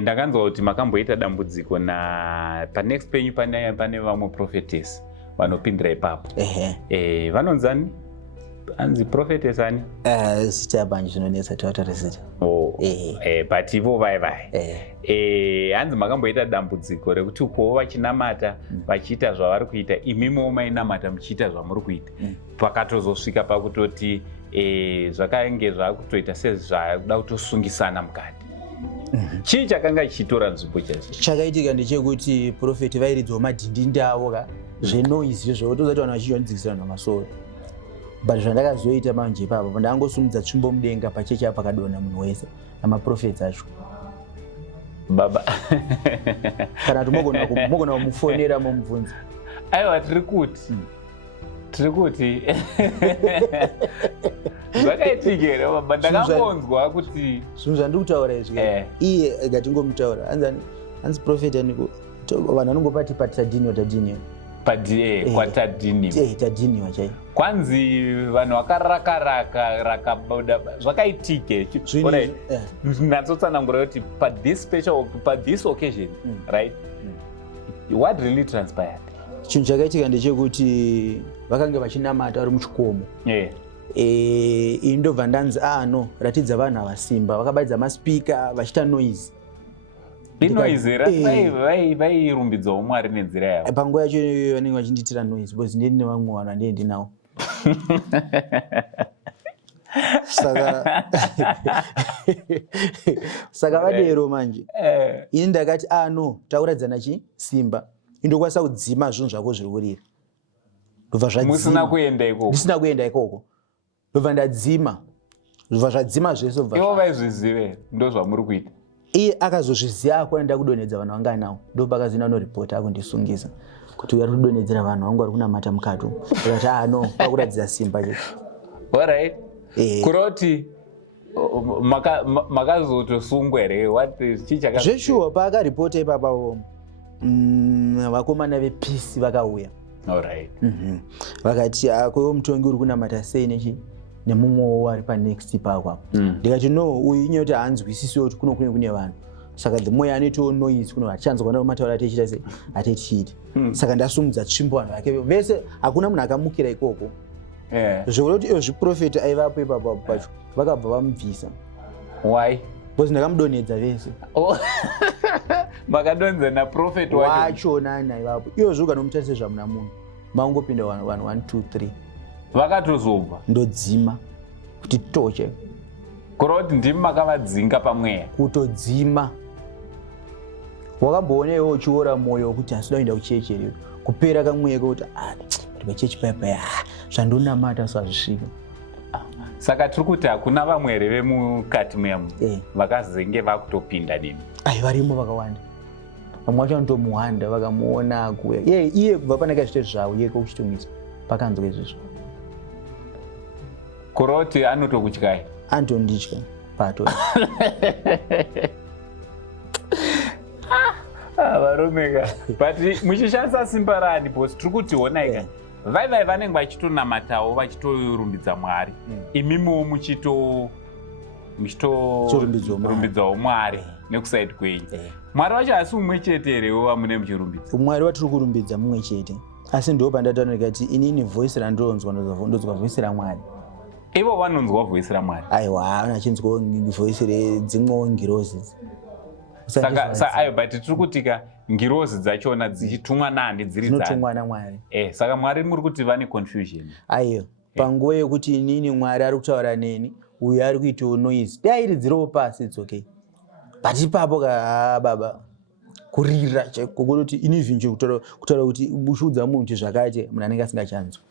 Ndakanzwa kuti makamboita dambudziko panext penyu pane vamwe prophetess vanopindira ipapo. Vanonzani? Anzi prophetess ani? Zita banje zvinonetsa tautare zita. But ivo vai. Hanzi makamboita dambudziko rekuti uko vachinamata vachiita zvavari kuita, imimiwo mainamata muchiita zvamuri kuita. Pakatozosvika pakutoti zvakange zvakutoita sezvakuda kutosungisana mukati. Chii chakanga chichitora nzvimbo chacho? Chakaitika ndechekuti profeti vairidzwa madhindindi avo ka zvenoise zvokutozati vanhu vachizvanidzikisirana namasoro. But zvandakazoita manje ipapo ndangosumudza tsvimbo mudenga pachechi apa pakadonha munhu wese namaprofeti acho. Baba. Kana kuti mogona kumufonera momubvunza. Aiwa tiri kuti zvakaitika here baba? Ndakangonzwa kuti zvinhu zvandiri kutaura izvi iye ngatingomutaura hanzi profeti aniko vanhu vanongopati tadhiniwa kwatadhiniwa chai kwanzi vanhu vakaraka zvakaitike natsotsanangura kuti this occasion right what really transpired? Chinhu chakaitika ndechekuti vakanga vachinamata vari muchikomo. Ini ndobva ndanzi ratidza vanhu avasimba, vakabaidza maspika vachiita noise. Inoise vairumbidzawo Mwari nenzira yavo. Panguva yacho vanenge vachindiitira noise because ndini nevamwe vanhu vandee ndinawo. Saka vadero manje ini ndakati tauradzana simba indokwanisa kudzima zvinhu zvako zvirurira. Musina kuenda ikoko? Ndisina kuenda ikoko. Ndobva ndadzima. Ndobva zvadzima zvese. Ivo vaizvizive ndo zvamuri kuita? Iye akazozviziva akwenda kudonhedza vanhu vanga nawo. Ndopakazina anoripota akundisungisa kuti uri kudonhedzera vanhu vangu vari kunamata mukati. Ndikati pakuradzisa simba chete. Alright. Kuroti makazotosungwa here? Zveshuwa paakaripota ipapawo vakomana vepisi vakauya. Alright. Vakati kwewo mutongi uri kunamata sei nemumwewo ari panext ipapo. Ndikati uyu inyaya kuti haanzwisisi kuti kune vanhu. Saka the more anoitawo noise kuno achanzwa mataura atechita sei atechiti. Saka ndasumudza tsvimbo vanhu vake vese hakuna munhu akamukira ikoko. Zvokuti zviprofeti aivapo ipapo pacho vakabva vamubvisa. Why? Because ndakamudonhedza vese. Makadonhedza naprofeti wachona naivapo. Ivo ukanomutarise zvamuna munhu mangopinda 1 2 3 vakatozobva ndodzima kuti toche. Kureva kuti ndimi makavadzinga pamweya? Kutodzima. Wakamboona iwe uchiora mwoyo wekuti hasida kuenda kuchechi here kupera kamweya kuti pachechi paya zvandonamata sazvisvika. Saka tiri kuti hakuna vamwe here vemukati muyamo vakazenge vakutopinda nemi? Varimo vakawanda. Vamwe vacho vanotomuhanda vakamuona akuya. Iye kubva panenge achitoita zvavo iye kokuchitomisa pakanzwa izvozvo. Kureva kuti anotokutyai? Anotonditya pato. Varomeka. But muchishandisa simba rani because tiri kuti honaika vai vanenge vachitonamatawo vachitorumbidza Mwari. Imimiwo muchitorumbidzwawo Mwari nekusaidi kwenyu. Mwari wacho hasi mumwe chete herewo vamune muchirumbidza? Mwari watiri kurumbidza mumwe chete. Asi ndo pandataura ndikati inini voice randonzwa ndonzwa voice raMwari. Ivo vanonzwa voice raMwari? Aiwa anachinzwa voice redzimwewo ngirozi. Saka ayo but tiri kutika ngirozi dzachona dzichitumwa nani dziri dzani? Dzinotumwa naMwari. Saka Mwari muri kuti vane confusion. Aiyo panguva yekuti inini Mwari ari kutaura neni uyu ari kuitawo noise dairidzirewo pasi it's okay. But ipapo baba kurira chekoko kuti ini vinje kutaura kuti bushuudza munhu kuti zvakati munhu anenge asingachanzwa.